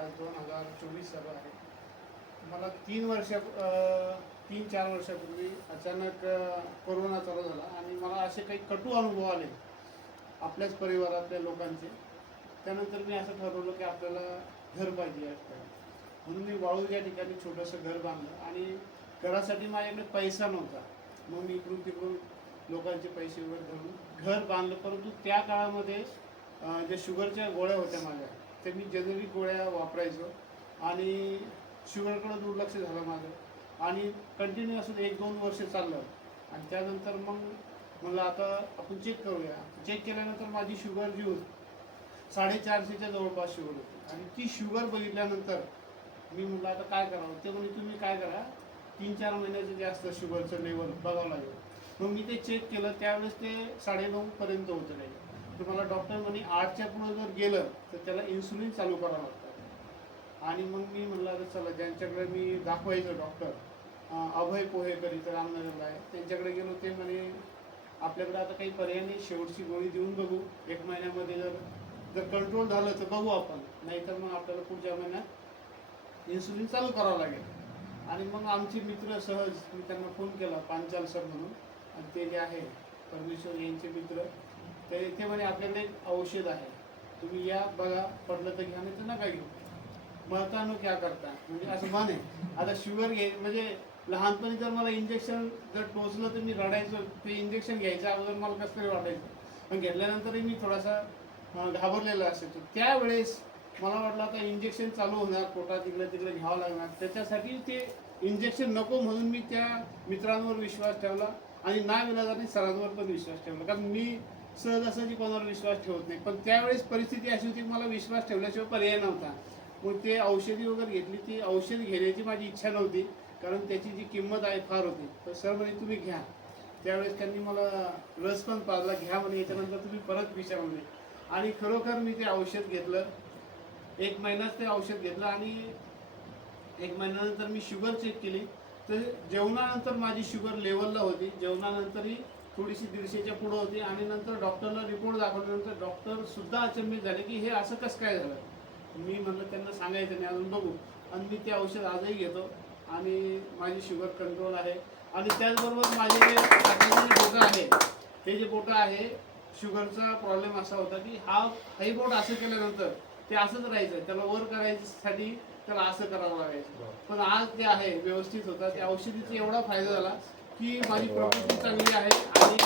आज 2024 चालू आहे. मला 3-4 वर्षापूर्वी अचानक कोरोना चालू झाला आणि मला असे काही कटू अनुभव आले आपल्याच परिवारातल्या लोकांचे. त्यानंतर मी असं ठरवलं की आपल्याला घर पाहिजे आहे. म्हणून मी वाळू या ठिकाणी छोटंसं घर बांधलं आणि घरासाठी माझ्याकडे पैसा नव्हता. मग मी इकडून तिकडून लोकांचे पैसे वगैरे धरून घर बांधलं. परंतु त्या काळामध्ये जे शुगरच्या गोळ्या होत्या माझ्या, ते मी जेनेरिक गोळ्या वापरायचो आणि शुगरकडं दुर्लक्ष झालं माझं आणि कंटिन्यू असं 1-2 वर्ष चाललं. आणि त्यानंतर मग म्हणलं आता आपण चेक करूया. चेक केल्यानंतर माझी शुगर जी होती 450च्या जवळपास शुगर होती. आणि ती शुगर बघितल्यानंतर मी म्हटलं आता काय करावं. ते म्हणजे तुम्ही काय करा, 3-4 महिन्याचं जे असतं शुगरचं लेवल बघावं लागेल. मग मी ते चेक केलं, त्यावेळेस ते 9.5पर्यंत होतं नाही. तर मला डॉक्टर म्हणे 8च्या पुढं जर गेलं तर त्याला इन्सुलिन चालू करावं लागतं. आणि मग मी म्हणलं आता चला, ज्यांच्याकडे मी दाखवायचं डॉक्टर अभय पोहेकर इथं रामनगरला आहे, त्यांच्याकडे गेलो. ते म्हणे आपल्याकडे आता काही पर्याय नाही, शेवटची गोळी देऊन बघू, 1 महिन्यामध्ये जर कंट्रोल झालं तर बघू आपण, नाहीतर मग आपल्याला पुढच्या महिन्यात इन्सुलिन चालू करावं लागेल. आणि मग आमचे मित्र सहज मी त्यांना फोन केला, पांचाल सर म्हणून, आणि ते जे आहे परमेश्वर यांचे मित्र, ते म्हणे आपल्याकडे एक औषध आहे, तुम्ही या बघा, पडलं तर घ्या, नाही तर नका घेऊ. मरता नो क्या करता, म्हणजे असं म्हणे. आता शुगर म्हणजे लहानपणी जर मला इंजेक्शन जर टोचलं तर मी रडायचो. ते इंजेक्शन घ्यायच्या अगोदर मला कसं तरी वाटायचं, पण घेतल्यानंतरही मी थोडासा घाबरलेला असायचो. त्यावेळेस मला वाटलं आता इंजेक्शन चालू होणार, पोटात तिकडे तिकडे घ्यावं लागणार. त्याच्यासाठी ते इंजेक्शन नको म्हणून मी त्या मित्रांवर विश्वास ठेवला आणि नाविलाजाने सरांवर पण विश्वास ठेवला. कारण मी सहजासहजी कोणावर विश्वास ठेवत नाही, पण त्यावेळेस परिस्थिती अशी होती की मला विश्वास ठेवल्याशिवाय पर्याय नव्हता. मग ते औषधी वगैरे घेतली. ती औषध घेण्याची माझी इच्छा नव्हती, कारण त्याची जी किंमत आहे फार होती. तर सर म्हणे तुम्ही घ्या. त्यावेळेस त्यांनी मला रस पण पाजला, घ्या म्हणे, याच्यानंतर तुम्ही परत विचार म्हणे. आणि खरोखर मी ते औषध घेतलं. 1 महिनाच ते औषध घेतलं आणि 1 महिन्यानंतर मी शुगर चेक केली. तर जेवणानंतर माझी शुगर लेवलला होती. जेवणानंतरही थोडीशी 150च्या पुढं होती. आणि नंतर डॉक्टरला रिपोर्ट दाखवल्यानंतर डॉक्टर सुद्धा अचंबित झाले की हे असं कसं काय झालं. मी म्हटलं त्यांना सांगायचं नाही, अजून बघू. आणि मी ते औषध आजही घेतो आणि माझी शुगर कंट्रोल आहे. आणि त्याचबरोबर माझे जे बोटं आहे, हे जे बोटं आहे, शुगरचा प्रॉब्लेम असा होता की हाही बोट असं केल्यानंतर ते असंच राहायचं, त्याला वर करायसाठी त्याला असं करावं लागायचं. पण आज ते आहे व्यवस्थित होता. त्या औषधीचा एवढा फायदा झाला की माझी प्रकृती चांगली आहे. आणि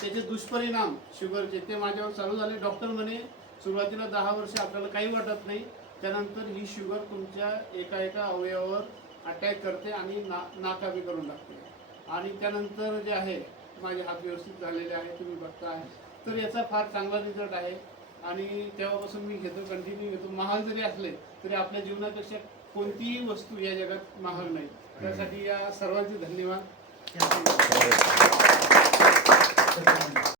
त्याचे दुष्परिणाम शुगरचे ते माझ्यावर चालू झाले. डॉक्टर म्हणे सुरुवातीला 10 वर्ष आपल्याला काही वाटत नाही, त्यानंतर ही शुगर तुमच्या एका अवयवावर अटॅक करते आणि नाकाबी करून टाकते. आणि त्यानंतर जे आहे माझे हात व्यवस्थित झालेले आहे, तुम्ही बघता आहे. तर याचा फार चांगला रिझल्ट आहे आणि तेव्हापासून मी घेतो, कंटिन्यू घेतो. महाग जरी असले तरी आपल्या जीवनापेक्षा कोणतीही वस्तू या जगात महाग नाही. त्यासाठी या सर्वांचे धन्यवाद.